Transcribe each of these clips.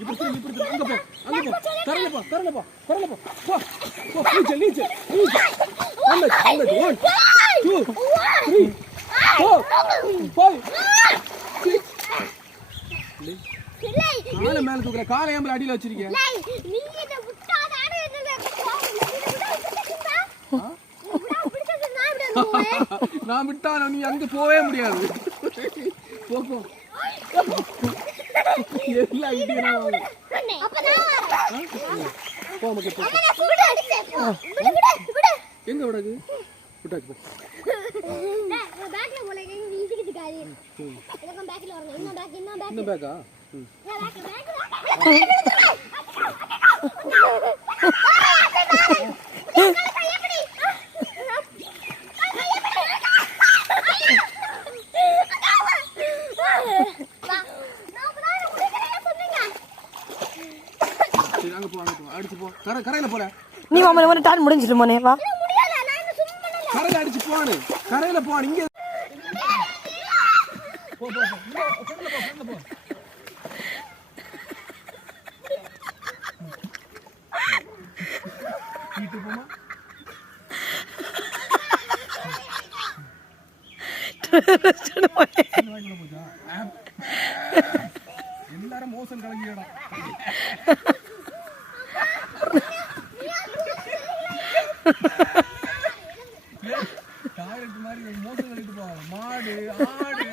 இப்படி அங்க போ கரல போ போ நீச்சல் 1 2 3 4 5 6 மேல தூக்குற காலை ஏம்பல அடியில வச்சிருக்கீங்க நீ இத விட்டாதானே நான் விட்டா நீ அங்க போவே முடியாது போ எல்லா ஐடியா அப்பதான் போ மக்கு போ எங்க விடாது விட்டாச்சு போ பேக்ல போல நீ இதுக்கு காரி எனக்கு பேக்ல வரணும் இன்னும் பேக்கா அடிச்சு போ கரையில போற நீ மாமா டான் முடிஞ்சிட்டு மோனே வா கரையில அடிச்சு போடு கரையில போ இங்க போ போ வீட்டு போமா எல்லாரும் மோசம் கலங்கிடா டாய்லெட் மாதிரி மோசம் கழிட்டு போவாங்க மாடு ஆடு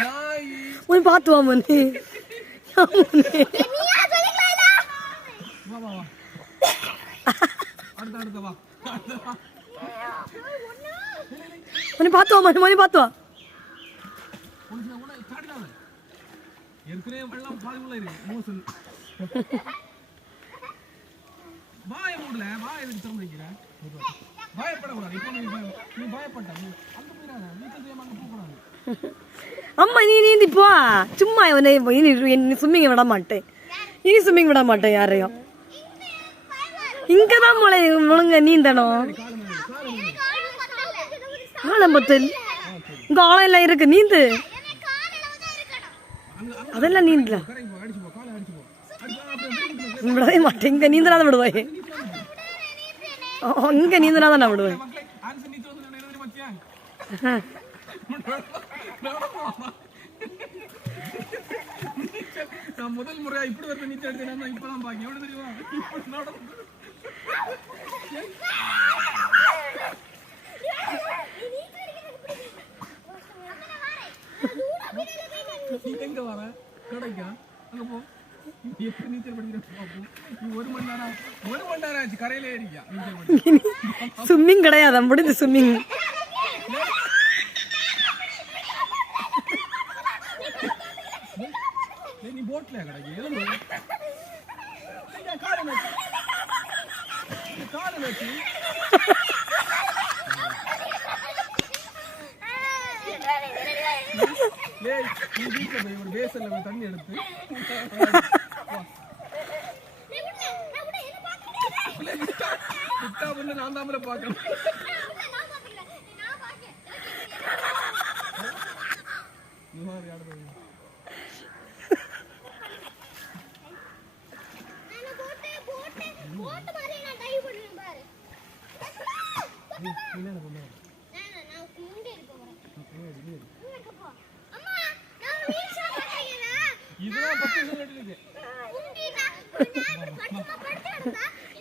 நாய் போய் பார்த்து வா மணி வா அடுத்த வா மணி பார்த்து வா மணி பார்த்து வா ஏற்கனவே வெள்ளம் பாதிக்குள்ள இருக்கு மோசம் வாய மூடல வாய எதுக்கு திறந்து வைக்கிற பயப்படக்கூடாது இப்போ நீ பயப்பட்ட அங்க போயிடாத நீச்சல் தெரியாம அங்க போகக்கூடாது அம்மா நீ நீந்தி போ சும்மா நீ ஸ்விம்மிங் விட மாட்டேன் நீ ஸ்விம்மிங் விட மாட்டேன் யாரையும் இங்கதான் முழுங்க நீந்தணும் ஆலம்பத்தில் இங்க ஆழம் எல்லாம் இருக்கு நீந்து அதெல்லாம் நீந்தல விடவே மாட்டேன் இங்க நீந்தனாதான் விடுவேன் இங்க நீந்தனாதான் நான் விடுவேன் நான் முதல் முறையா இப்படி ஒரு நீச்சல் எடுத்தேன் இப்பதான் பாக்கி எவ்வளவு தெரியுமா இப்படி நடந்து எங்க வர கடைக்கா அங்க போ எப்படி நீச்சல் படிக்கிற ஒரு மணி நேரம் ஆச்சு கரையிலே ஏறிக்கா நீச்சல் ஸ்விம்மிங் கிடையாது முடிஞ்சு ஸ்விம்மிங் நீ போட்ல கடைக்கு காலை வச்சு நீ வீட்டுல போய் ஒரு பேசல்ல தண்ணி எடுத்து விட்டா வந்து நான் தாமரை பார்க்கணும்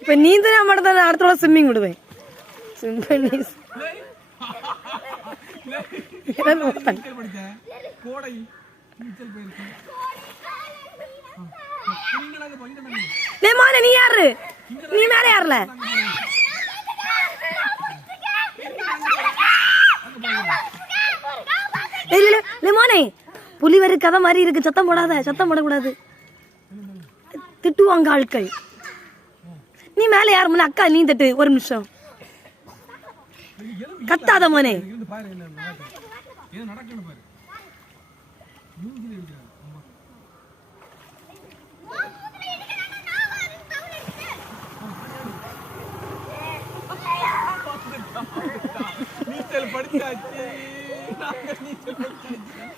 இப்ப நீந்தனா மட்டும் அடுத்த ஸ்விம்மிங் விடுவேன் நீ யாரு நீ மேல யாருல மோனே புலி வரு கதை மாதிரி இருக்கு சத்தம் போடக்கூடாது திட்டுவாங்க ஆட்கள் நீ மேல யாரு முன்ன அக்கா நீ தட்டு ஒரு நிமிஷம் கத்தாத மோனே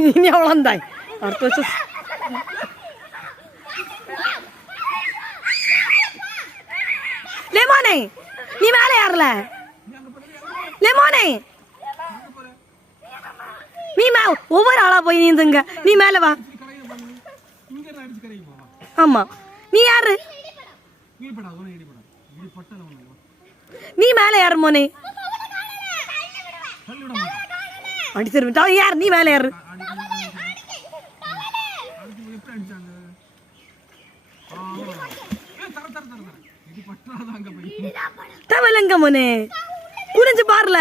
இனி அவ்வளோந்தாய் அடுத்த வருஷம் மோனே நீ மேலே ஏறல நீ அங்க போறது லே மோனே அங்க போற நீ ஒவ்வொரு ஆளா போய் நீந்துங்க நீ மேல வா கரையில போங்க இங்க இருந்து அடிச்சு கரைக்கு போவா ஆமா நீ யாரு ஈடுபடா ஒண்ணு ஈடுபடா இடி பட்டல ஒண்ணு நீ மேல ஏறு மோனே தள்ளி விட மாட்டேன் அடி திரும்பிட்டா யார் நீ மேல ஏறு அடுத்து எப்படி அடிச்சாங்க தர தர தர தர இடி பட்டாதான் அங்க போய் தவலங்க மோனே குனிஞ்சு பாருல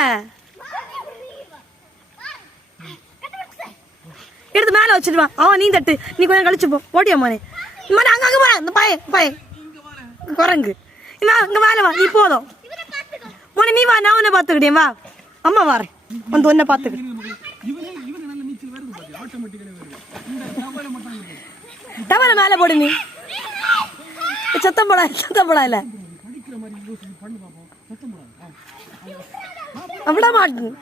எடுத்து மேல வச்சுட்டு வா அவன் நீ தட்டு நீ கொஞ்சம் கழிச்சு போ ஓடியா மோனே மோனே அங்க போற இந்த பய இங்க வாரே குரங்கு இங்க மேல வா நீ போதும் மோனே நீ வா நான் உன்னை பாத்துக்கிட்டேன் வா அம்மா வாரேன் வந்து உன்னை பாத்துக்கிட்டேன் இவன் நல்ல நீச்சல் வருது பாத்தி ஆட்டோமேட்டிக்கலி வருது இந்த தவளை மட்டும் இருக்கு தவளை மேல போடு நீ சத்தம் போடா இல்ல படிக்கிற மாதிரி யோசிச்சு பண்ணு பாப்போம் சத்தம் போடாது விட மாட்டேன்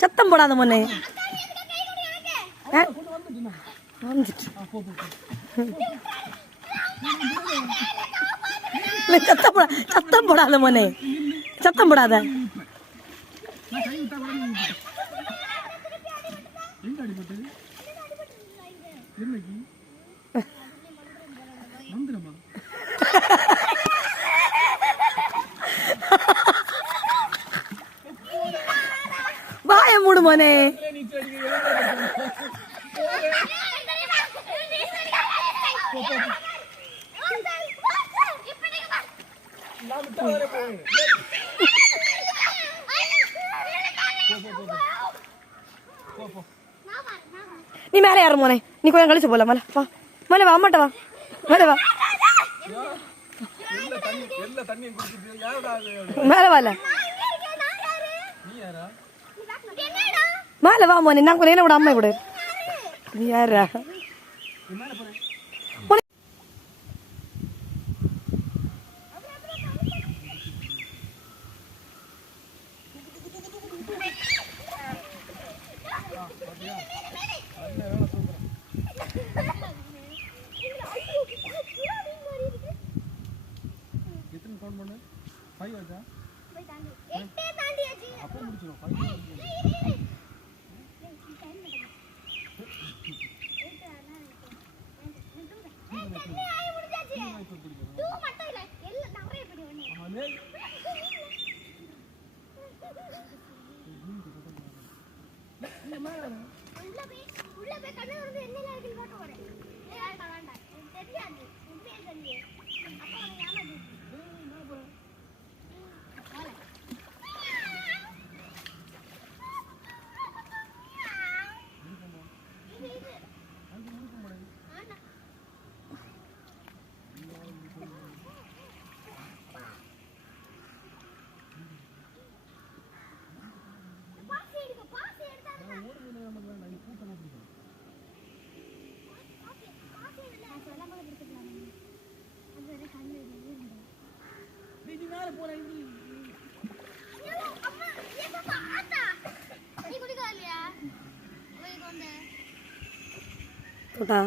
சத்தம் போடாத மோனே வந்துட்டு சத்தம் போடாத மோனே சத்தம் போடாத நான் கை விட்டா கூட எங்க அடிபட்டது என்னைக்கு வந்துடுமா வாய மூடு மோனே நீ மேலே ஏற மோனே நீ கொஞ்சம் கழிச்சு போல மேல வா மேலே வா அம்மாட்ட வா மேலே வா மேலே வால மேலே வா மோனே நான் கொஞ்சம் விட அம்மா விடு நீ யாரா எத்தனை கவுண்ட் பண்ணு 5 ஆச்சா 8 தாண்டியாச்சு அப்போ முடிச்சிரோம் 5 போட்டா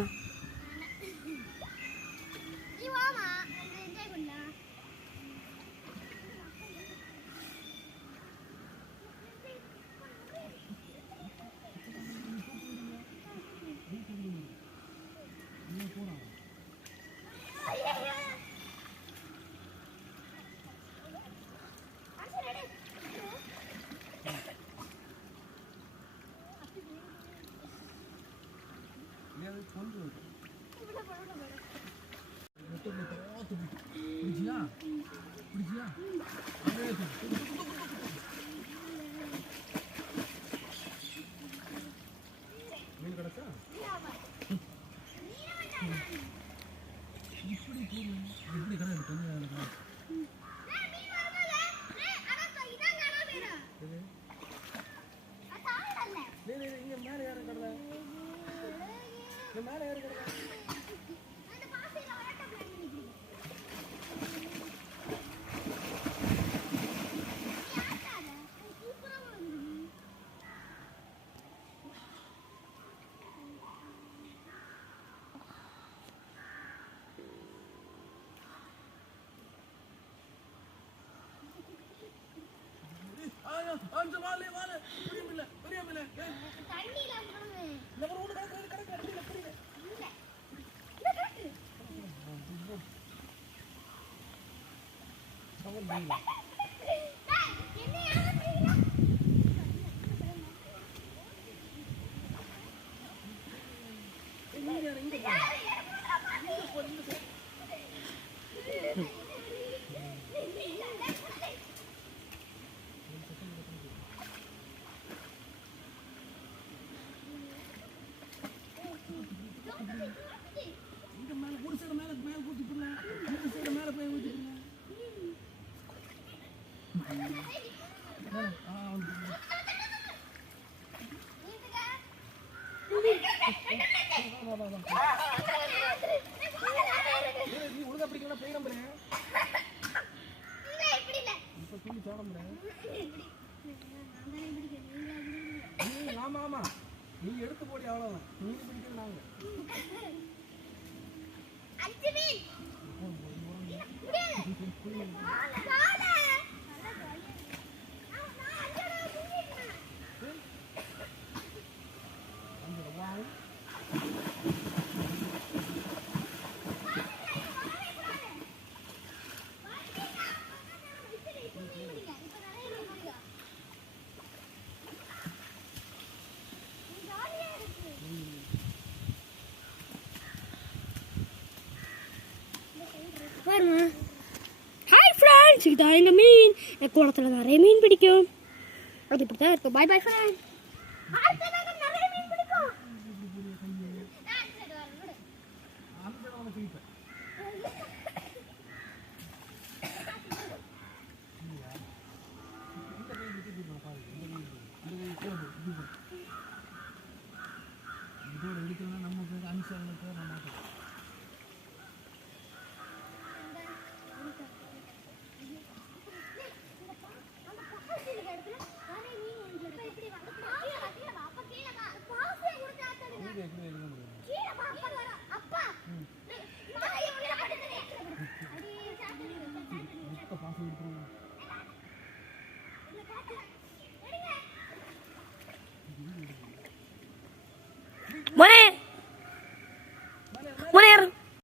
பக்கம் போயிடலாம். இந்த மேல ஒரு சைடு மேல ஊத்தி போடலாம், இந்த சைடு மேல போய் ஊத்தி போடலாம். நீ ஒழுங்கா பிடிக்கலாம் போய் நம்புறேன் இப்ப துணி சோடம்புறேன். ஆமா ஆமா நீ எடுத்து போடி அவ்வளவுதான். மீன் பிடிக்கிறது நாங்க ஹாய் ஃப்ரெண்ட்ஸ், இதான் எங்கள் மீன். என் குளத்தில் நிறைய மீன் பிடிக்கும். அது இப்படி தான் இருக்கும். பாய் பாய் ஃப்ரெண்ட்ஸ். இதோட எடுக்கணும்னா நமக்கு அனுசரணுக்கு நம்ம